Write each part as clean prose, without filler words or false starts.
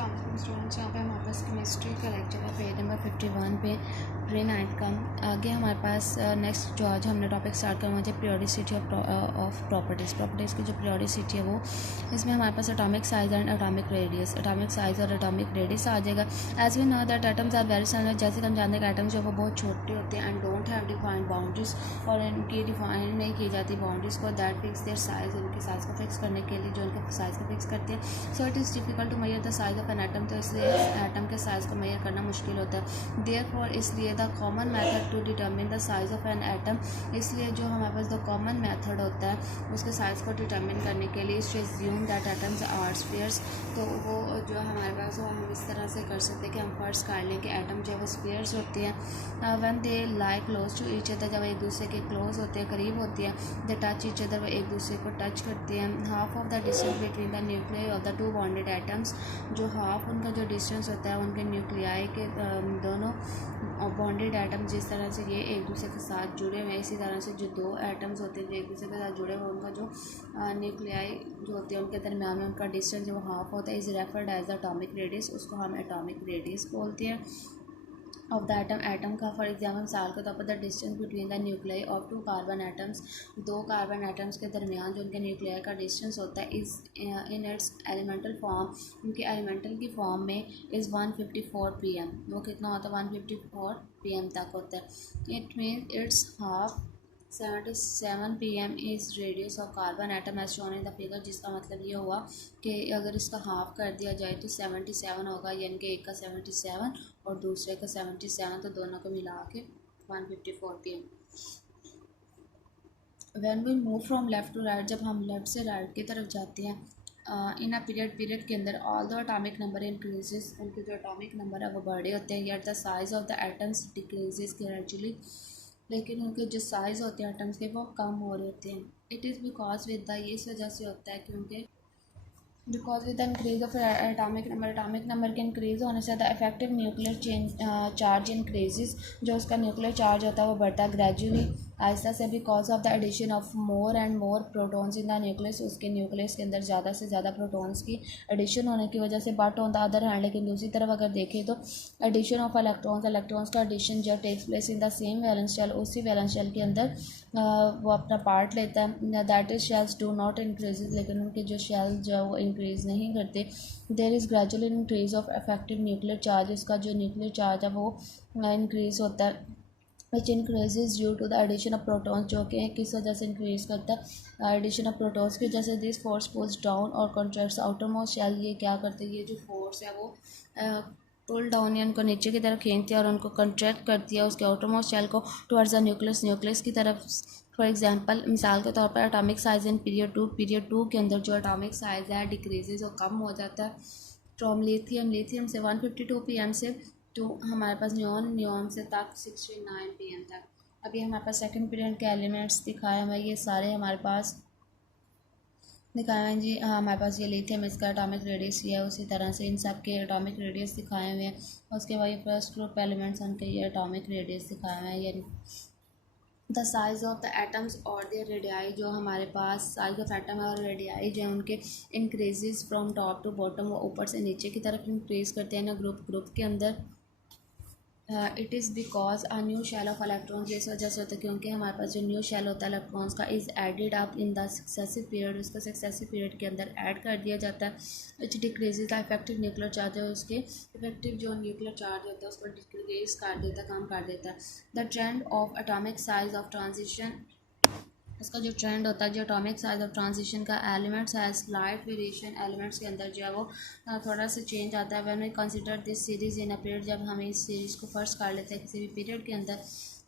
Students, यहाँ पे हमारे पास केमिस्ट्री का लेक्चर है पेज नंबर 51 पे प्री 9th का। आगे हमारे पास नेक्स्ट जो आज हमने टॉपिक स्टार्ट करना है पीरियोडिसिटी ऑफ प्रॉपर्टीज़ की जो पीरियोडिसिटी है वो इसमें हमारे पास atomic size and atomic radius, atomic size और एटॉमिक रेडियस आ जाएगा। As we know that atoms are very small, जैसे कि हम जानते हैं कि एटम्स जो वो बहुत छोटे होते हैं and don't have defined boundaries, और इनकी डिफाइन नहीं की जाती बाउंड्रीज को। दैट फिक्स देयर साइज, उनकी साइज़ को फिक्स करने के लिए जो उनके साइज़ को फिक्स करते हैं। So it is difficult to measure the size of an atom, तो इसलिए एटम के साइज़ को मेजर करना मुश्किल होता है। देयरफॉर इसलिए the common method to determine the size of an atom, इसलिए जो हमारे पास द कॉमन मेथड होता है उसके साइज़ को डिटरमिन करने के लिए assume that atoms are spheres, तो वो जो हमारे पास वो हम इस तरह से कर सकते हैं कि हम फर्स्ट कर लें कि एटम जो है वो स्फीयर्स होती हैं। When they lie close to each other, जब एक दूसरे के क्लोज होते हैं, करीब होती है। दे टच ईच अदर, वो एक दूसरे को टच करते हैं। Half of the distance between the nuclei of the two bonded atoms, जो हाफ उनका जो डिस्टेंस होता है उनके न्यूक्लियाई के दोनों बॉन्डेड एटम जिस तरह से ये एक दूसरे के साथ जुड़े हुए हैं, इसी तरह से जो दो एटम्स होते हैं जो एक दूसरे के साथ जुड़े हुए हैं उनका जो न्यूक्लियाई जो होती है उनके दरमियान में उनका डिस्टेंस जो हाफ होता है is referred as the atomic radius, उसको हम एटॉमिक रेडियस बोलते हैं ऑफ द एटम का। फॉर एग्जाम्पल मिसाल के तौर पर the distance between the nuclei of two carbon atoms, दो कार्बन एटम्स के दरमियान जो उनके न्यूक्लियाई का डिस्टेंस होता है is in its elemental form, उनके एलिमेंटल की फॉर्म में इज़ 154 pm, वो कितना होता है 154 pm तक होता है। It mean its half 77 pm is radius of carbon atom as shown in the figure, जिसका मतलब ये हुआ कि अगर इसका हाफ कर दिया जाए तो 77 होगा, यानी कि एक का 77 और दूसरे का 77, तो दोनों को मिला के 154 pm। When we move from left to right, जब हम लेफ़्ट से राइट की तरफ जाते हैं इन अ पीरियड के अंदर all the atomic number increases, उनके जो एटॉमिक नंबर है वो बड़े होते हैं, yet the size of the atoms decreases gradually, लेकिन उनके जो साइज़ होते हैं एटम्स के वो कम हो रहे होते हैं। It is because with the, ये इस वजह से होता है क्योंकि because with the increase of atomic number के इंक्रीज होने से the effective nuclear charge increases, जो उसका न्यूक्लियर चार्ज होता है वो बढ़ता है ग्रेजुअली आहिस्ता से, because of the addition of more and more protons in the nucleus, उसके न्यूक्लियस के अंदर ज़्यादा से ज़्यादा प्रोटॉन्स की एडिशन होने की वजह से। But on the other hand, लेकिन दूसरी तरफ अगर देखें तो एडिशन ऑफ इलेक्ट्रॉन्स का एडिशन जो takes place in the same valence shell, उसी वैलेंस शेल के अंदर वो अपना पार्ट लेता है। That is shells do not increase, लेकिन उनके जो शेल जो है वो इंक्रीज़ नहीं करते। There is gradual increase of effective nuclear charge, उसका जो न्यूक्लियर चार्ज है वो इंक्रीज़ होता है, which increases due to the addition of protons, जो कि किस वजह से इंक्रीज़ करता है एडिशन ऑफ प्रोटॉन्स की वजह से। दिस फोर्स पुल्स डाउन और कॉन्ट्रैक्ट्स आउटर मोस्ट शेल, ये क्या करते हैं, ये जो फोर्स है वो पुल डाउन या उनको नीचे की तरफ खींचती है और उनको कंट्रैक्ट करती है उसके आउटर मोस्ट शेल को टुवर्ड्स द न्यूक्लियस की तरफ। फॉर एग्जांपल मिसाल के तौर पर atomic size in period two के अंदर जो एटॉमिक साइज है डिक्रीजेज और कम हो जाता है फ्रॉम लिथियम से 152 pm से तो हमारे पास नियॉन से तक 69 pm तक। अभी हमारे पास सेकंड पीरियड के एलिमेंट्स दिखाए हुए, ये सारे हमारे पास दिखाए हुए हैं जी। हमारे पास ये लिथियम, इसका एटॉमिक रेडियस ये है, उसी तरह से इन सब के एटॉमिक रेडियस दिखाए हुए हैं। उसके बाद ये फर्स्ट ग्रुप एलिमेंट्स उनके ये एटॉमिक रेडियस दिखाए हुए हैं। ये the size of the atoms और देयर रेडियाई, जो हमारे पास साइज ऑफ एटम है और रेडियाई जो है उनके increases from top to bottom, वो ऊपर से नीचे की तरफ इंक्रीज़ करते हैं ना ग्रुप के अंदर। It is because a new shell of electrons, इस वजह से होता है क्योंकि हमारे पास जो न्यू शेल होता है इलेक्ट्रॉन्स का is added up in the successive period, उसको सक्सेसिव पीरियड के अंदर ऐड कर दिया जाता है। Which decreases the effective nuclear charge, है उसके इफेक्टिव जो न्यूक्लियर चार्ज होता है उसको डिक्रीज कर देता है, कम कर देता है। The trend of atomic size of transition, इसका जो ट्रेंड होता है जो एटॉमिक साइज ऑफ ट्रांजिशन का एलिमेंट्स है स्लाइट वेरिएशन, एलिमेंट्स के अंदर जो है वो थोड़ा सा चेंज आता है। When we consider this series in a period, जब हम इस सीरीज़ को फर्स्ट कर लेते हैं किसी भी पीरियड के अंदर,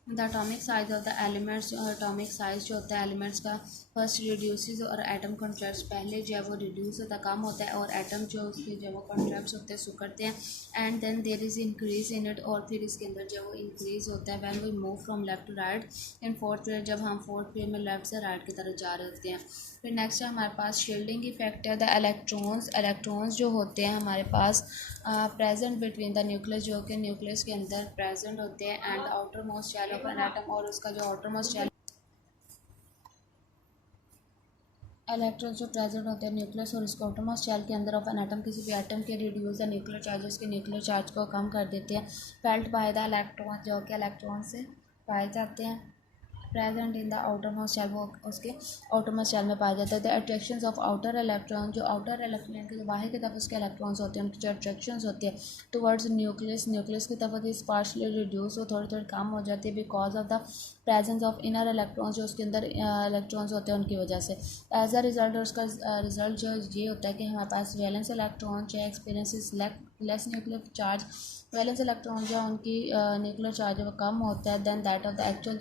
the atomic size of the elements, atomic size जो होता है एलिमेंट्स का फर्स्ट रिड्यूसेस और एटम कॉन्ट्रैक्ट्स, पहले जो है वो रिड्यूस होता है कम होता है और एटम जो उसके जो है वो कॉन्ट्रैक्ट्स होते हैं सिकुड़ते हैं। And then there is increase in it, और फिर इसके अंदर जो है वो इंक्रीज़ होता है। When we move from left to right in fourth period, जब हम फोर्थ पीरियड में लेफ्ट से राइट की तरफ जा रहे होते हैं। फिर नेक्स्ट है हमारे पास शील्डिंग इफेक्ट है। द इलेक्ट्रॉन्स जो होते हैं हमारे पास प्रेजेंट बिटवीन द न्यूक्लियस, जो कि न्यूक्लियस के अंदर प्रेजेंट होते हैं, and outermost shell of an atom, और उसका जो आउटर मोस्ट शेल इलेक्ट्रॉन्स जो प्रेजेंट होते हैं न्यूक्लियस और उसको एटॉमस शेल के अंदर ऑफ एन एटम, किसी भी एटम के रिड्यूस या न्यूक्लियर चार्जेस के न्यूक्लियर चार्ज को कम कर देते हैं। फेल्ट बाय द इलेक्ट्रॉन, जो कि इलेक्ट्रॉन से पाए जाते हैं। Present in the outermost shell, वो उसके आउटरमोस्ट शेल में पाया जाता है। The attractions of outer electron, जो आउटर इलेक्ट्रॉन के जो बाहर की तरफ उसके इलेक्ट्रॉन्स होते हैं, उनकी जो अट्रैक्शंस होती है टुवर्ड्स न्यूक्लियस, न्यूक्लियस की तरफ होती है, पार्शली रिड्यूस, वो थोड़ी थोड़ी कम हो जाती है because of the presence of inner electrons, जो उसके अंदर इलेक्ट्रॉन्स होते हैं उनकी वजह से। एज अ रिजल्ट, उसका रिजल्ट जो ये होता है कि हमारे पास वैलेंस इलेक्ट्रॉन जो experience less nuclear charge, valence electron जो उनकी न्यूक्लियर चार्ज है वो कम होता है than that of the actual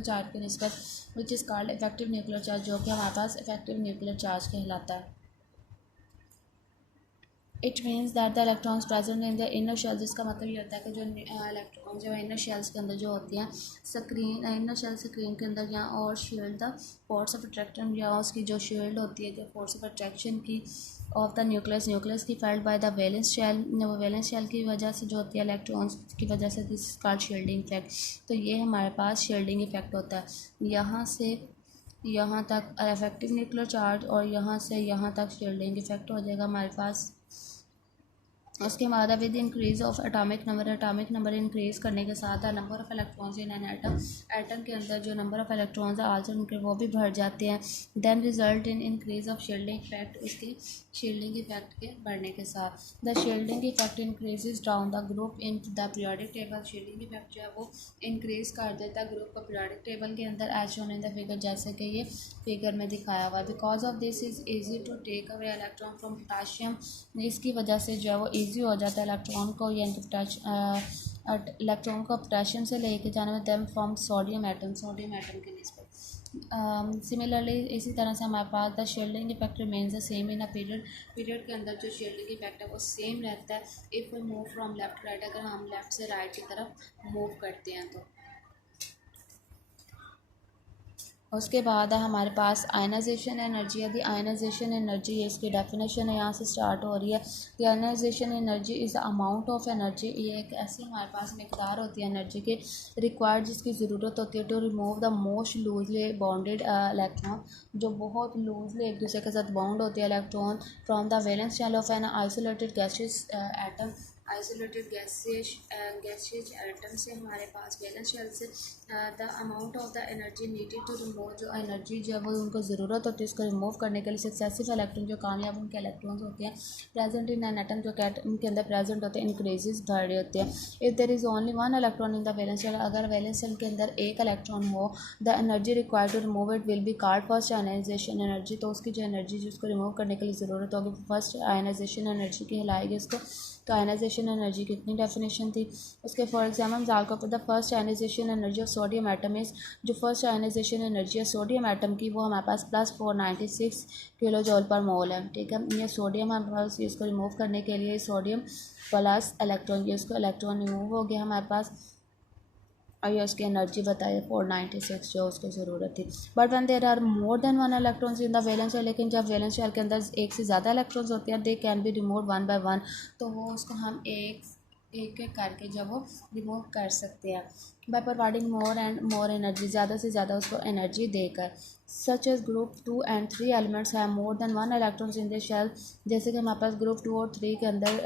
charge के निस्बत, which is called effective nuclear charge, जो कि हमारे पास इफेक्टिव न्यूक्लियर चार्ज कहलाता है। It means that the electrons present in the inner shell, जिसका मतलब ये होता है कि जो इलेक्ट्रॉन जो इनर शेल्स के अंदर जो होती हैं, स्क्रीन इनर शेल स्क्रीन के अंदर या और shield the force of attraction, या उसकी जो शील्ड होती है जो फोर्स ऑफ अट्रैक्शन की ऑफ द न्यूक्लियस की felt by the valence shell, वो वैलेंस शेल की वजह से जो होती है इलेक्ट्रॉन्स की वजह से, this is called shielding effect. तो ये हमारे पास शील्डिंग इफेक्ट होता है। यहाँ से यहाँ तक इफेक्टिव न्यूक्लियर चार्ज और यहाँ से यहाँ तक शील्डिंग इफेक्ट हो जाएगा हमारे पास। उसके बाद with increase of atomic number increase करने के साथ number of electrons in an atom के अंदर जो नंबर ऑफ इलेक्ट्रॉन्स आल्सो उनके वो भी बढ़ जाते हैं। Then result in increase of shielding effect, उसके शील्डिंग इफेक्ट के बढ़ने के साथ the shielding effect increases down the group in the periodic table, shielding effect जो है वो इंक्रीज कर देता है ग्रुप को पीरियोडिक टेबल के अंदर as shown in the figure, जैसे कि ये फिगर में दिखाया हुआ है। Because of this is easy to take away electron from potassium, इसकी वजह से जो है वो ईजी हो जाता है इलेक्ट्रॉन को या इलेक्ट्रॉन को पोटेशियम से लेके जाने में देम फ्रॉम सोडियम एटम के निस्बत। सिमिलरली इसी तरह से हमारे पास the shielding effect remains the same in a period के अंदर जो शील्डिंग इफेक्ट है वो सेम रहता है if we move from left to right, अगर हम लेफ्ट से राइट की तरफ मूव करते हैं तो। उसके बाद है हमारे पास आयनाइजेशन एनर्जी। यदि आयनाइजेशन एनर्जी है, इसकी डेफिनेशन है यहाँ से स्टार्ट हो रही है। The ionisation energy is the amount of energy, ये एक ऐसी हमारे पास मकदार होती है एनर्जी के रिक्वायर्ड जिसकी ज़रूरत होती है to remove the most loosely bonded electron, जो बहुत लूजली एक दूसरे के साथ बाउंड होती है electron from the valence shell of an isolated gaseous atom, isolated gaseous atom से हमारे पास वैलेंस शेल से the amount of the energy needed to remove, जो एनर्जी जो है वो उनको ज़रूरत होती है इसको रिमूव करने के लिए सक्सेसिव इलेक्ट्रॉन, जो कामयाब उनके इलेक्ट्रॉन्स होते हैं प्रेजेंट इन एन एटम, जो एटम के अंदर प्रेजेंट होते हैं इंक्रीजेस बढ़ रहे होते हैं। If there is only one electron in the valence shell, अगर वैलेंस शेल के अंदर एक इलेक्ट्रॉन हो, the energy required to remove it will be called first ionization energy, तो उसकी जो एनर्जी जिसको रिमूव करने के लिए ज़रूरत होगी फर्स्ट आयनाइजेशन एनर्जी कहलाएगी उसको। तो आयनाइजेशन एनर्जी की कितनी डेफिनेशन थी उसके, फॉर एग्जाम्पल मिसाल को the first ionization energy of sodium atom is, जो फर्स्ट आयनाइजेशन एनर्जी है सोडियम एटम की वो हमारे पास +496 किलो जॉल पर मोल है। ठीक है, ये सोडियम हमारे पास, इसको रिमूव करने के लिए सोडियम प्लस इलेक्ट्रॉन, ये इसको इलेक्ट्रॉन रिमूव हो गया हमारे पास और ये उसकी एनर्जी बताइए 496 जो उसको ज़रूरत थी। But when there are more than one electrons in the valence shell, लेकिन जब वैलेंस शेल के अंदर एक से ज़्यादा इलेक्ट्रॉन्स होते हैं they can be remove one by one, तो वो उसको हम एक करके जब वो रिमूव कर सकते हैं by providing more and more energy, ज़्यादा से ज़्यादा उसको एनर्जी देकर। Such as group 2 and 3 elements हैं more than one electrons in the shell, जैसे कि हमारे पास ग्रुप 2 और 3 के अंदर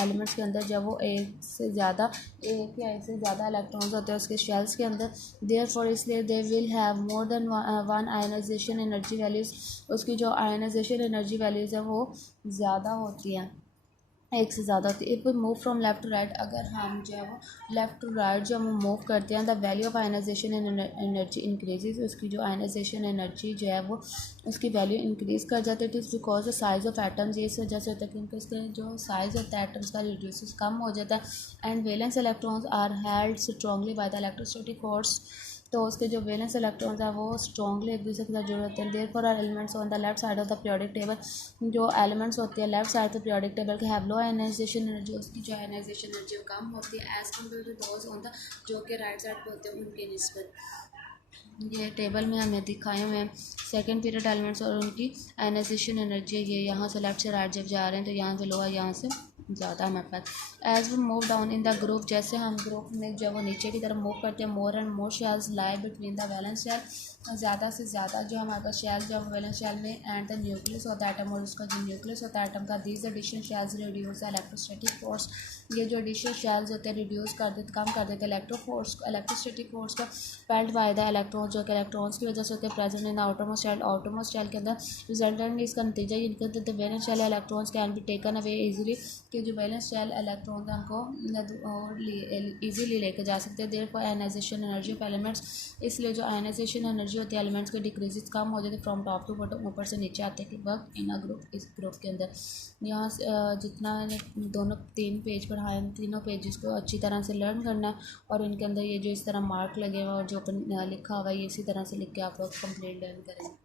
एलिमेंट्स के अंदर जब वो एक या एक से ज़्यादा इलेक्ट्रॉन्स होते हैं उसके शेल्स के अंदर, देयरफॉर इसलिए they will have more than one ionization energy values, उसकी जो आयनाइजेशन एनर्जी वैल्यूज़ है वो ज़्यादा होती हैं, एक से ज़्यादा होती है। If we move from left to right, अगर हम जो है वो लेफ़्ट टू राइट जब हम मूव करते हैं the value of ionization energy increases, उसकी जो आयनाइजेशन एनर्जी जो है वो उसकी वैल्यू इंक्रीज़ कर जाती है। It is because the size of atoms, ये इस वजह से होता है क्योंकि उसके जो साइज़ ऑफ द एटम्स का रिड्यूस कम हो जाता है and valence electrons are held strongly by the electrostatic force, तो उसके जो वैलेंस इलेक्ट्रॉन्स हैं वो स्ट्रॉन्गली एक दूसरे के साथ जुड़े होते हैं। Therefore are elements on the left side of the periodic table, जो एलिमेंट्स होती है लेफ्ट साइड पे पीरियोडिक टेबल के हैव लो आयनाइजेशन एनर्जी, उसकी जो आयनाइजेशन एनर्जी वो कम होती है as compared to those on the, जो कि राइट साइड पे होते हैं उनके निस्बत। ये टेबल में हमें दिखाए हुए हैं सेकंड पीरियड एलिमेंट्स और उनकी आयनाइजेशन एनर्जी, ये यहाँ से लेफ्ट से राइट जब जा रहे हैं तो यहाँ से लो है, यहाँ से ज़्यादा हमारे पास। As we move down in the group, जैसे हम ग्रुप में जब वो नीचे की तरफ मूव करते हैं, more and more shells lie between the valence shell, ज़्यादा से ज़्यादा जो हमारे पास शेल जो वैलेंस शेल में एंड द न्यूक्लियस होता है एटम, और उसका जो न्यूक्लियस होता है एटम का, these addition shells reduce electrostatic force, ये जो एडिशन शेल्स होते हैं रिड्यूस कर देते, कम कर देते इलेक्ट्रोस्टैटिक फोर्स को पेल्ट बाय द इलेक्ट्रॉन, जो कि इलेक्ट्रॉन्स की वजह से होते हैं present in the outermost shell के अंदर। रिजल्टेंट इसका नतीजा ये निकलता है the valence shell electrons can be taken away easily, कि जो वैलेंस शेल इलेक्ट्रॉन है उनको ईजीली लेके जा सकते हैं। Therefore ionization energy of elements, इसलिए जो आयनाइजेशन एनर्जी होती है एलिमेंट्स की डिक्रीजेस कम हो जाती है फ्रॉम टॉप टू बॉटम, ऊपर से नीचे आते के वक्त इन अ ग्रुप, इस ग्रुप के अंदर। यहाँ से जितना दोनों 3 पेज पढ़ाए हैं, तीनों पेजेस को अच्छी तरह से लर्न करना है, और इनके अंदर ये जो इस तरह मार्क लगे हुए और जो अपन लिखा हुआ है ये इसी तरह से लिख के आप लोग कंप्लीट लर्न करेंगे।